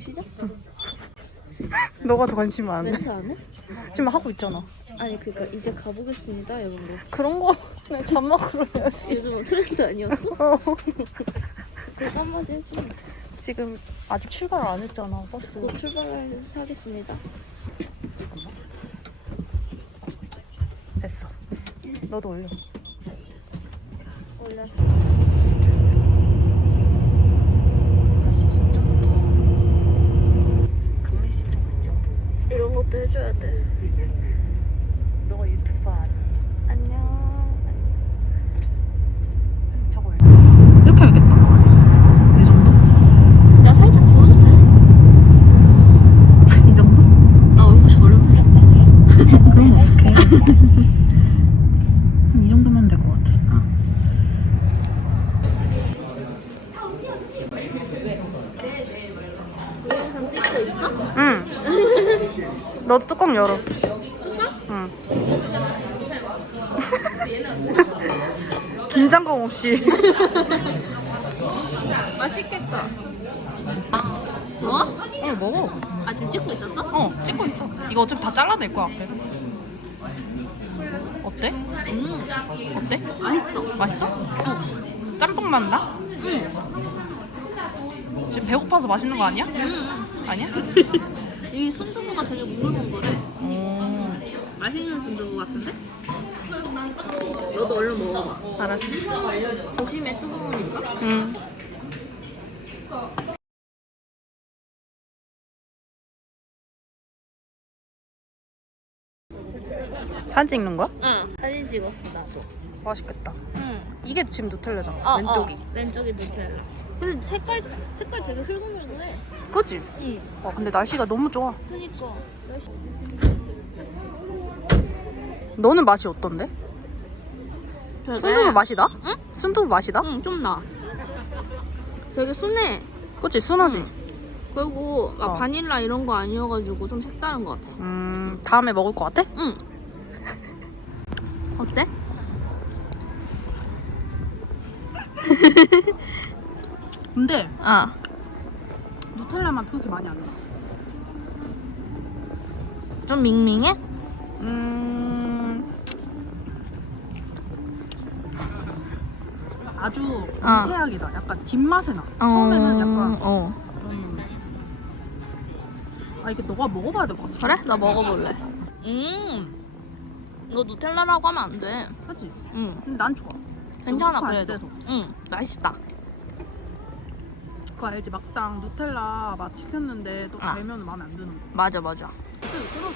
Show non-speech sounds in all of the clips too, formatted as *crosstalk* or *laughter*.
시작? *laughs* 너가 더 관심 많네. 멘트 안 해? 지금 하고 있잖아. 아니 그니까 이제 가보겠습니다 이런 거 그런 거 그냥 잠 먹으러 해야지. 요즘 트렌드 아니었어? *laughs* 어. 그거 한마디 해줘 지금 아직 출발을 안 했잖아 버스. 곧 출발하겠습니다 됐어. 너도 올려. 원래 날씨 진짜 좋다. 강릉시장 있죠? 이런 것도 해줘야 돼 너가 유튜버 아니? 안녕 저거 올려. 이렇게 해야겠다. 이 정도? 나 살짝 보여도 돼? 이 정도? 나 얼굴 저렴해 그럼 어떡해. 한 이 정도면 될 것 같아. 동영상 찍고 있어? 응. 너도 뚜껑 열어. 응. *laughs* 긴장감 없이. *laughs* 맛있겠다 뭐? 어, 먹어. 아 지금 찍고 있었어? 어, 찍고 있어. 이거 어차피 다 잘라낼 거야, 앞에. 어때? 음 어때? 맛있어 맛있어? 응 짬뽕 맛 나? 응. 지금 배고파서 맛있는 거 아니야? 응. 아니야? *laughs* 이 순두부가 되게 몽글몽글해 오, 맛있는 순두부 같은데? 너도 얼른 먹어봐 알았어. 조심해 뜨거우니까 응. 사진 찍는 거야? 응 사진 찍었어 나도 맛있겠다. 응 이게 지금 누텔라잖아. 어, 왼쪽이. 어, 왼쪽이 누텔라 근데 색깔 색깔 되게 흘금흘금해 그치? 응 와, 근데 날씨가 너무 좋아. 그니까 너는 맛이 어떤데? 순두부 맛이 나? 응? 순두부 맛이 나? 응 좀 나 되게 순해 그치? 순하지? 그리고 막 어. 바닐라 이런 거 아니어가지고 좀 색다른 것 같아 음, 다음에 먹을 것 같아? 응 어때? *laughs* 근데 아 누텔라만 그렇게 많이 안 나. 좀 밍밍해? 음. 아주 아. 미세하게 나. 약간 뒷맛에 나. 처음에는 약간 어 좀. 아, 이게 너가 먹어봐야 될 것 같아. 그래? 나 먹어볼래 음 이거 누텔라라고 하면 안 돼 그치? 응 근데 난 좋아. 괜찮아 너무 그래도 세서. 응 맛있다 그거 알지? 막상 누텔라 맛 시켰는데 또 아. 달면 마음에 안 드는 거. 맞아 맞아 그치? 그럼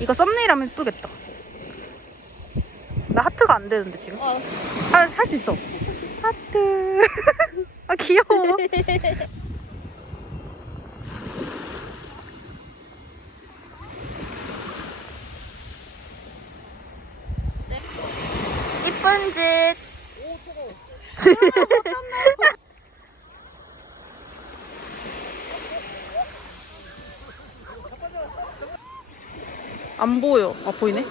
이거 썸네일 하면 예쁘겠다. 나 하트가 안 되는데 지금. 아, 할수 있어. 하트. *laughs* 아, 귀여워. *laughs* 이쁜 짓 안 보여. 아, 보이네?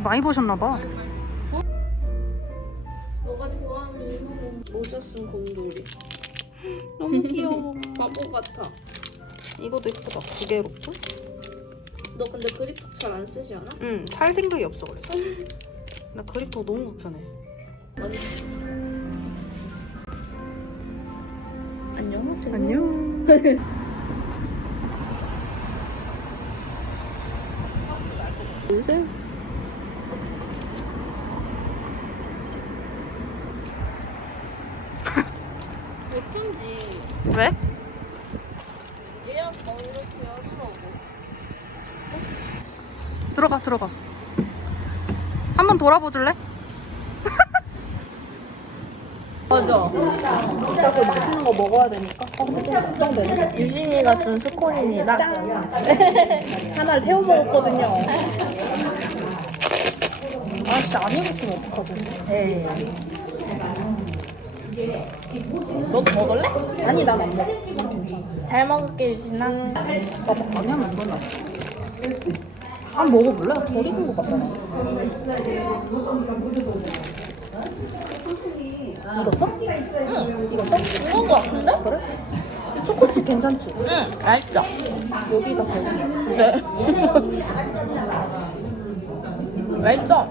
돈 많이 버셨나봐. 너가 좋아하는 이모는 모자 쓴 곰돌이 *laughs* 너무 귀여워. *laughs* 바보 같아 이것도 예쁘다. 두 개로. 너 근데 그립톡 잘안 쓰지 않아? 응, 살 생각이 없어, 그래. *laughs* 나 그립톡 너무 불편해. 어디? 안녕하세요 안녕. 요새 어쩐지 왜? 예약 뭐 이렇게 하더라고 들어가, 들어가. 한번 돌아보줄래? 맞아. 이따 그 맛있는 거 먹어야 되니까. 어, 근데 좀 걱정되네. 유진이가 준 스콘입니다. *laughs* 하나를 태워 먹었거든요. 아, 진짜 안 익었으면 어떡하죠? 에이. 너도 먹을래? 아니, 난 안 먹어. 난 괜찮아. 잘 먹을게 유진아. 봐봐, 방향 안 되나? 한 먹어볼래? 덜 익은 것 같다. 익었어? 응. 익었어? 이건 거 같은데? 그래? 초코칩 괜찮지? 응. 맛있어. 여기다 걸고. 네. 맛있어.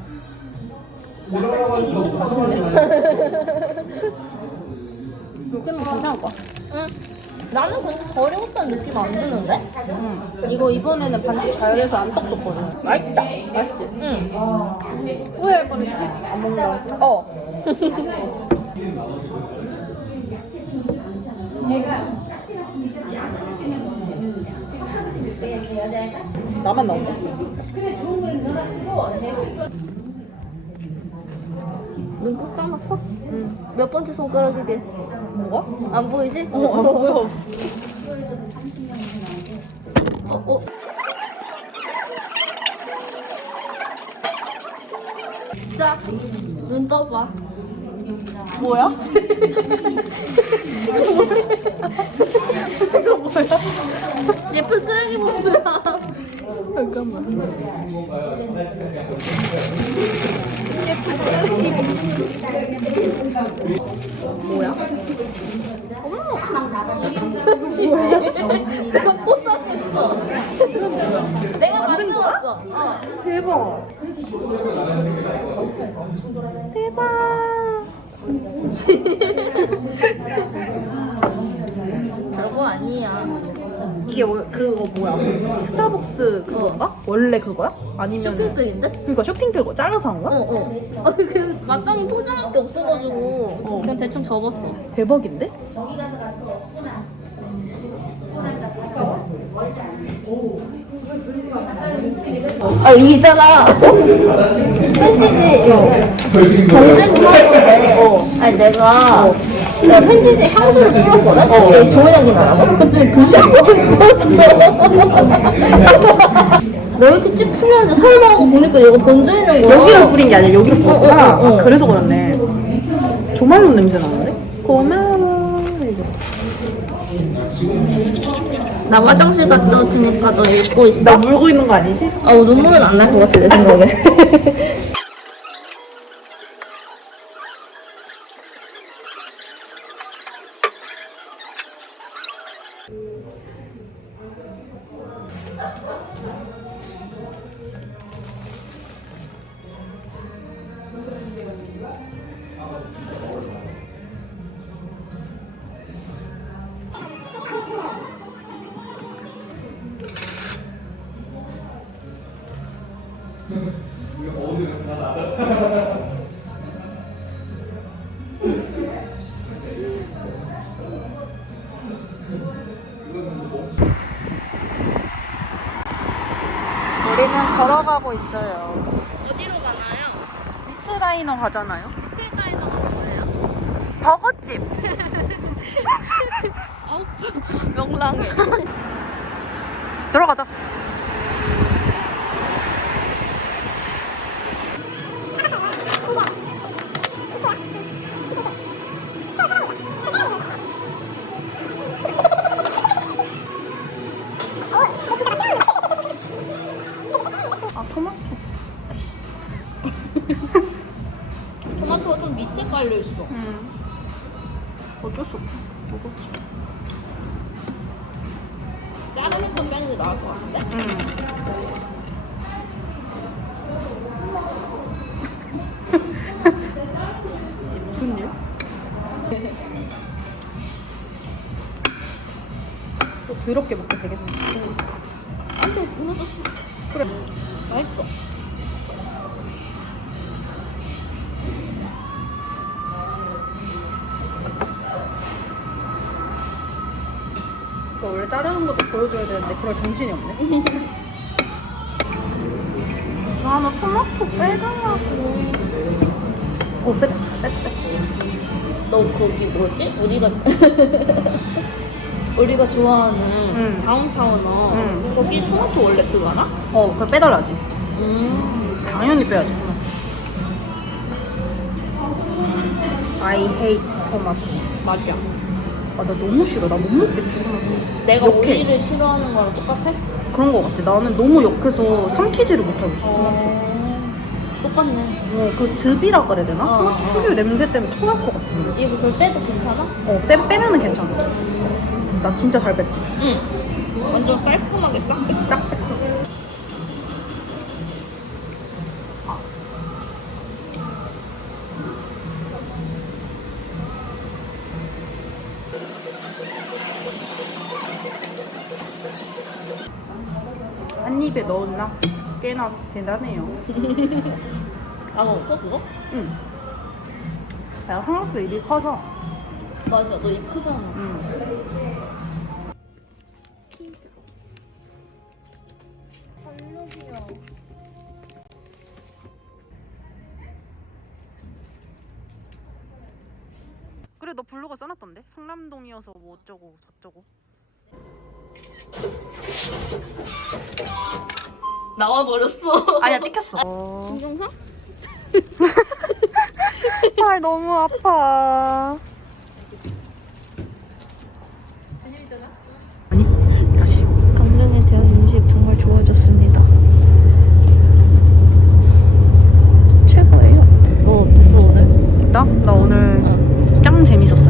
여기는 괜찮을 거야. 응. 나는 근데 덜 익었다는 느낌 안 드는데? 응. 이거 이번에는 반죽 잘 돼서 안 떡졌거든. 맛있다. 맛있지? 응. 후회할 뻔했지? 안 먹는다고 했어? 어. 나만 나온 거야? 눈꼭 감았어? 응. 몇 번째 손가락이게? 뭐가? 안 보이지? 어, 안 보여. *laughs* 어, 어. 자, 눈 떠봐. 뭐야? *laughs* 이거 뭐야? 예쁜 쓰레기 봉투야. 잠깐만. 뭐야? 내가 포장했어. 내가? 만들었어. 어. 대박. 대박. 별거 아니야. 이게 월- 그거 뭐야? 스타벅스 그건가? 원래 그거야? 아니면 쇼핑백인데? 그러니까 쇼핑백 잘라서 한 어, 거야? 어. 아, 그 마땅히 포장할 게 없어가지고 어. 그냥 대충 접었어. 대박인데? 아, 여기 있잖아. *laughs* 편지지 경제 좀할 건데. 어. 아니, 내가. 내가 편지지 향수를 뿌렸거든? 어. 조명이 나라고? 그랬더니. 나 이렇게 쭉 풀렸는데 설마 하고 보니까 얘가 번져 있는 거야. 여기로 뿌린 게 아니라 여기로 뿌렸구나. 어, 어, 어, 어. 아, 그래서 그렇네. 조말론 냄새 나는데? 고마워. 이거. 나 화장실 갔다 올 테니까 너 읽고 있어. 나 물고 있는 거 아니지? 아, 눈물은 안 날 것 같아, 내 생각에. *laughs* 걸어가고 있어요. 어디로 가나요? 리트라이너 가잖아요. 일찍까지 나왔어요. 버거집. *laughs* 아우, 명랑해. 들어가자. 빼는 게 나을 것 같은데? 음. 무슨 일? 또 더럽게 먹게 되겠네. 완전 무너졌어. 그래. 맛있어. 너 원래 자르는 것도 보여줘야 되는데 그럴 정신이 없네. 나는 토마토 빼달라고. 어, 뺐다, 뺐다. 너 거기 뭐지? 우리가 *laughs* 우리가 좋아하는 응. 다운타운어 응. 거기 토마토 원래 그거 알아? 어, 그걸 빼달라지. 음. 당연히 빼야지. I hate 토마토. 맞아. 아, 나 너무 싫어. 나 못 먹겠어. 내가 역해. 오리를 싫어하는 거랑 똑같아? 그런 거 같아. 나는 너무 역해서 삼키지를 못하고 있어. 어. 똑같네. 어, 그 즙이라 그래야 되나? 어, 토마토 어. 특유 냄새 때문에 토할 것 같은데. 이거 그걸 빼도 괜찮아? 어, 빼, 빼면은 괜찮아. 나 진짜 잘 뺐지. 응. 완전 깔끔하게 싹 뺐어. 싹 뺐어. 넣었나? 꽤나 대단해요. *laughs* 다 먹었어 그거? 응. 내가 생각보다 입이 커서. 맞아. 너 입 크잖아. 응. 그래 너 블로그 써놨던데? 성남동이어서 뭐 어쩌고 저쩌고 나와 버렸어. 아니야 찍혔어. 아 *laughs* 너무 아파. 아니 다시. 감정에 대한 인식 정말 좋아졌습니다. 최고예요. 너 어땠어 오늘? 나? 나 오늘 응. 짱 재밌었어.